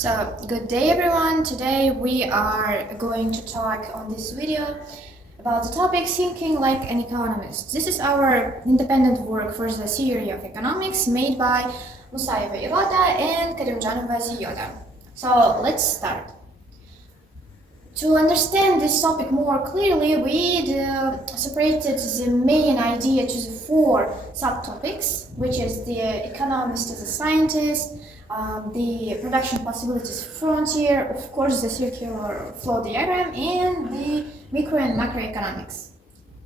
Good day everyone. Today we are going to talk on this video about the topic thinking like an economist. This is our independent work for the theory of economics made by Musaeva, Iroda and Karimjanova, Ziyoda. So let's start. To understand this topic more clearly, we separated the main idea to the four subtopics, which is the economist as a scientist, the production possibilities frontier, of course the circular flow diagram, and the micro and macroeconomics.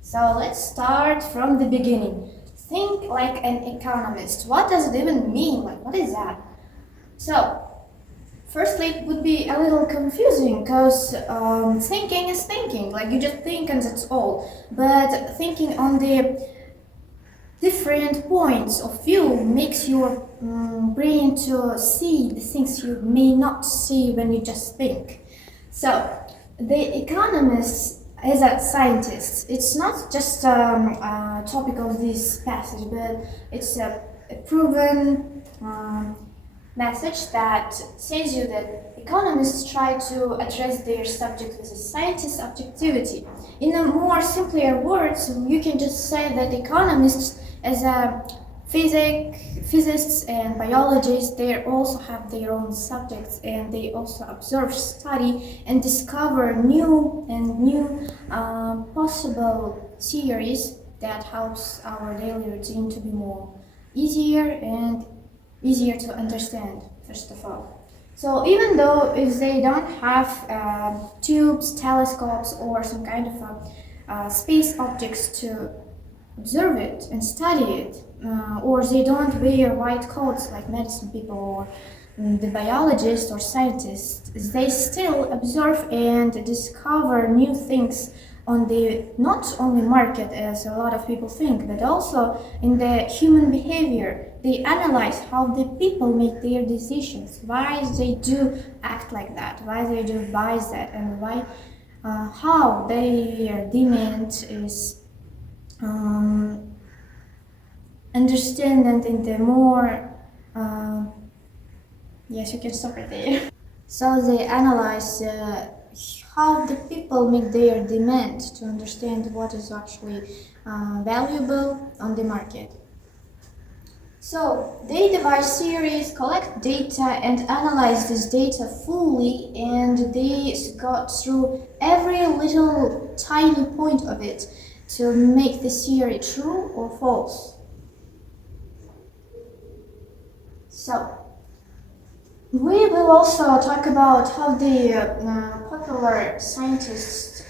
So let's start from the beginning. Think like an economist. What does it even mean? What is that? Firstly, it would be a little confusing because thinking is thinking, you just think and that's all. But thinking on the different points of view makes your brain to see the things you may not see when you just think. So, the economist is a scientist. It's not just a topic of this passage, but it's a proven message that says you that economists try to address their subject with a scientist's objectivity. In a more simpler words, you can just say that economists, as a physicists and biologists, they also have their own subjects and they also observe, study, and discover new possible theories that helps our daily routine to be more easier to understand, first of all. So even though if they don't have tubes, telescopes, or some kind of space objects to observe it and study it, or they don't wear white coats like medicine people or the biologists or scientists, they still observe and discover new things on the not only market as a lot of people think, but also in the human behavior. They analyze how the people make their decisions, why they do act like that, why they do buy that, and why how their demand is understand in the more yes, you can stop it there. So they analyze how the people make their demand to understand what is actually valuable on the market. So they devise theories, collect data, and analyze this data fully, and they go through every little tiny point of it to make the theory true or false. So we will also talk about how the popular scientists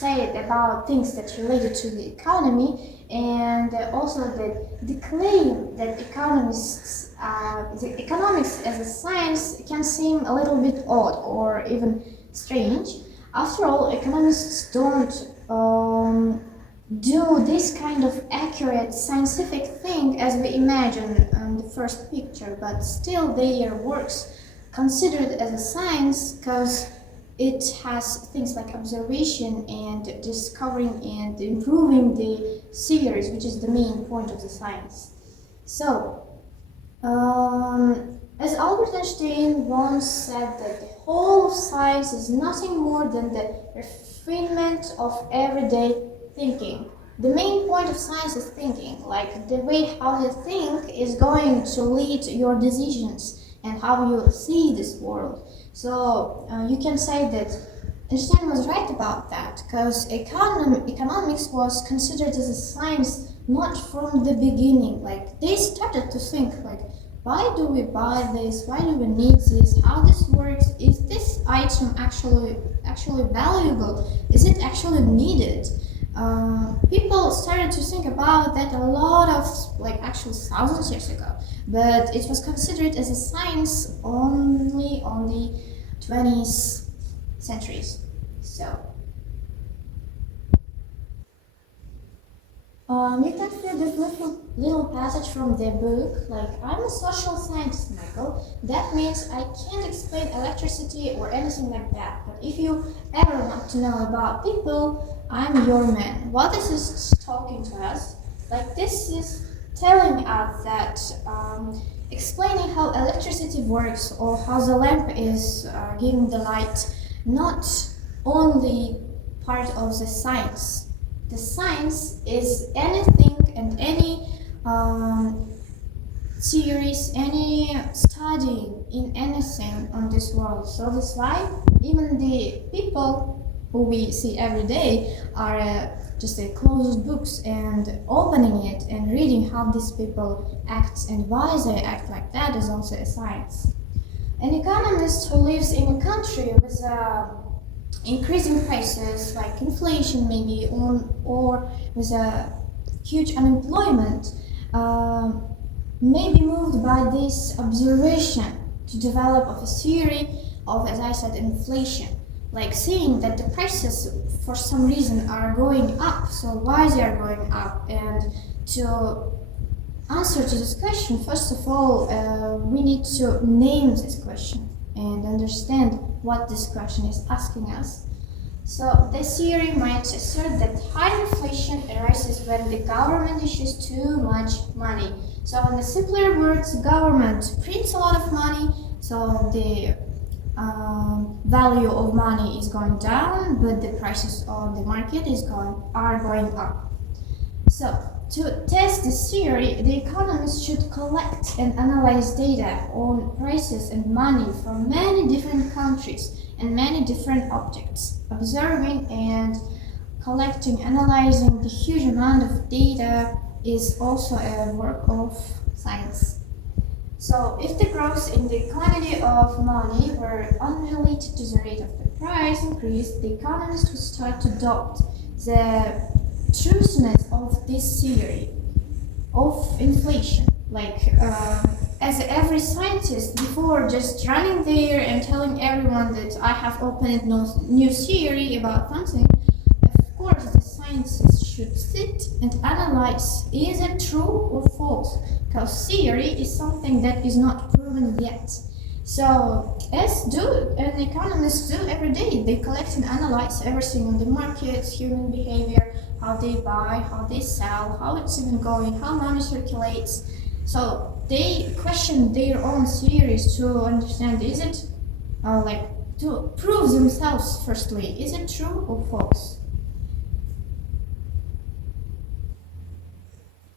say about things that related to the economy, and also the claim that economists, the economics as a science can seem a little bit odd or even strange. After all, economists don't do this kind of accurate scientific thing as we imagine in the first picture, but still their works considered as a science because it has things like observation and discovering and improving the theories, which is the main point of the science. So, as Albert Einstein once said that the whole of science is nothing more than the refinement of everyday thinking. The main point of science is thinking, like the way how you think is going to lead your decisions and how you see this world. So you can say that Einstein was right about that, because economics was considered as a science not from the beginning. They started to think why do we buy this? Why do we need this? How this works? Is this item actually valuable? Is it actually needed? People started to think about that a lot of actually thousands of years ago, but it was considered as a science only on the 20th centuries. So you can feel this little passage from the book, I'm a social scientist, Michael. That means I can't explain electricity or anything like that. But if you ever want to know about people, I'm your man. What is this talking to us? This is telling us that explaining how electricity works or how the lamp is giving the light, not only part of the science. The science is anything and any theories, any study in anything on this world. So that's why even the people who we see every day are just closed books and opening it and reading how these people act and why they act like that is also a science. An economist who lives in a country with increasing prices like inflation maybe or with a huge unemployment may be moved by this observation to develop of a theory of, as I said, inflation, like seeing that the prices for some reason are going up, so why they are going up, and to answer to this question, first of all, we need to name this question and understand what this question is asking us. So this theory might assert that high inflation arises when the government issues too much money. So in the simpler words, government prints a lot of money, so the value of money is going down, but the prices on the market are going up. So to test this theory, the economist should collect and analyze data on prices and money from many different countries and many different objects. Observing and collecting, analyzing the huge amount of data is also a work of science. So if the growth in the quantity of money were unrelated to the rate of the price increase, the economist would start to doubt the truthiness of this theory of inflation. Like as every scientist, before just running there and telling everyone that I have opened no new theory about something, of course the scientists should sit and analyze, is it true or false? Because theory is something that is not proven yet. So as an economists do every day, they collect and analyze everything on the market, human behavior, how they buy, how they sell, how it's even going, how money circulates. So they question their own theories to understand, is it to prove themselves firstly, is it true or false?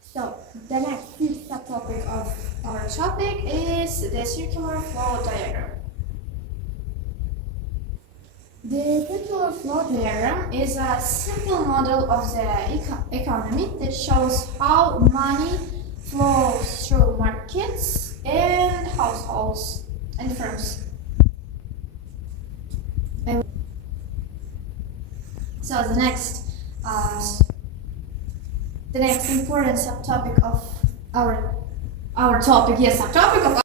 So the next subtopic of our topic is the circular flow diagram. The circular flow diagram is a simple model of the economy that shows how money flows through markets and households and firms. So the next important subtopic of our topic, yes, subtopic of